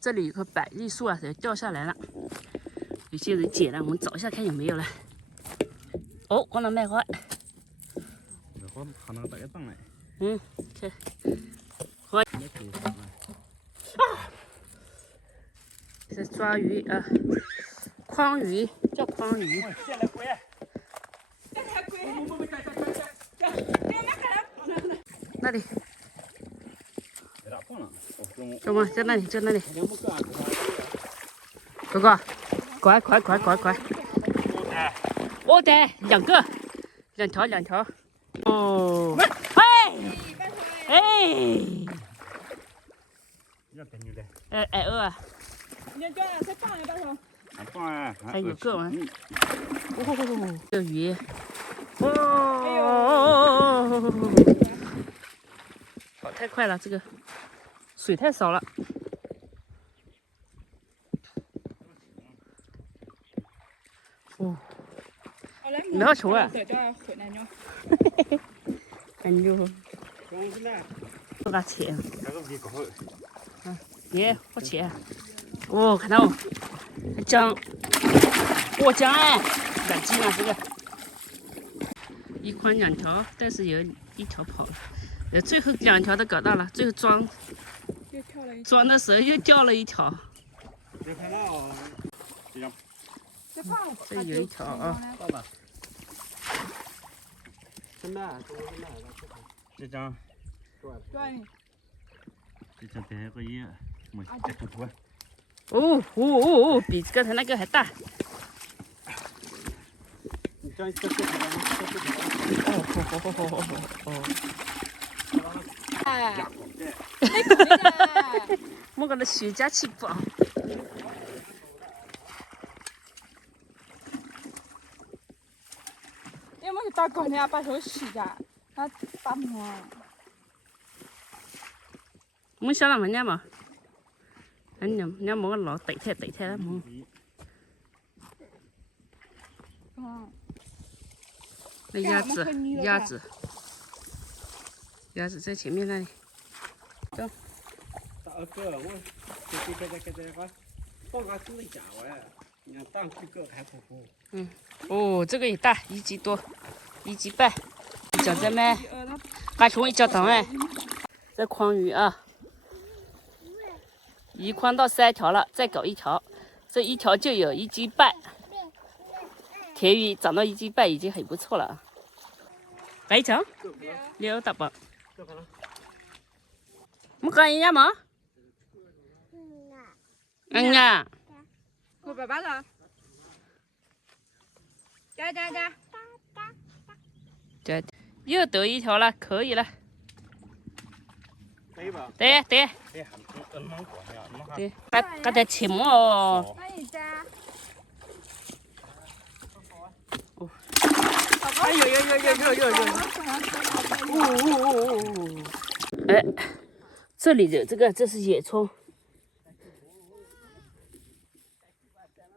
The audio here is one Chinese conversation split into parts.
这里有棵百丽树啊，掉下来了，有些人捡了，我们找一下看有没有了。哦，我那麦花。麦花它能打个档嘞。嗯，看。花。这抓鱼啊，框鱼叫框鱼。那里。怎么在那里？在那里。哥哥，快！哦，对，2个，2条。哦，哎饿啊！你叫俺再放一把手。放啊！还有个吗？哦，这鱼，哦，跑太快了，这个水太少了。哦，你好丑啊！哎呦，多大钱？耶，好钱！哦，看到姜，哇姜哎，2斤啊这个。1筐2条，但是有1条跑了，最后2条都搞到了，最后装的时候又掉了1条。没看到，这有1条啊。这张，这张带个叶，没这个多。哦，比刚才那个还大。我讲的雪茄气棒。因为打工的把手洗的，他打磨。我想了嘛，伢嘛，伢摸个老对太了摸。那鸭子在前面那里。走。大个，我这个，放个是假的，你看当这个还不够。嗯，哦，这个也大，1斤多，1斤半。讲在卖，俺穷1脚糖哎。这框鱼啊，1筐到3条了，再搞1条，这1条就有1斤半。田鱼长到1斤半已经很不错了啊。白肠，6大包。我讲人家吗？嗯呀。我爸爸了。加。这又得1条了，可以了。可以吧？对。对，刚才切么哦。哎呦！哎，这里的这是野葱，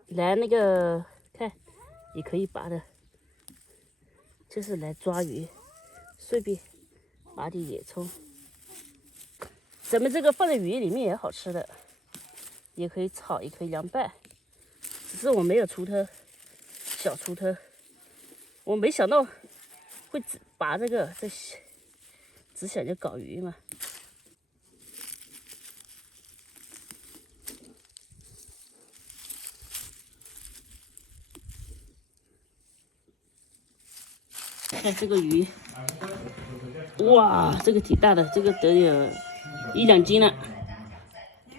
来那个看也可以拔的，就是来抓鱼，顺便拔点野葱。咱们这个放在鱼里面也好吃的，也可以炒，也可以凉拌。只是我没有锄头，小锄头。我没想到会拔这个，只想着搞鱼嘛。看这个鱼，哇，这个挺大的，这个得有1-2斤了，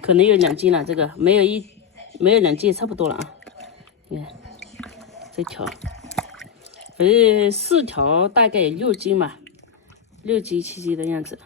可能有2斤了。这个没有2斤也差不多了啊。你看这条。4条大概有6斤嘛，6斤7斤的样子。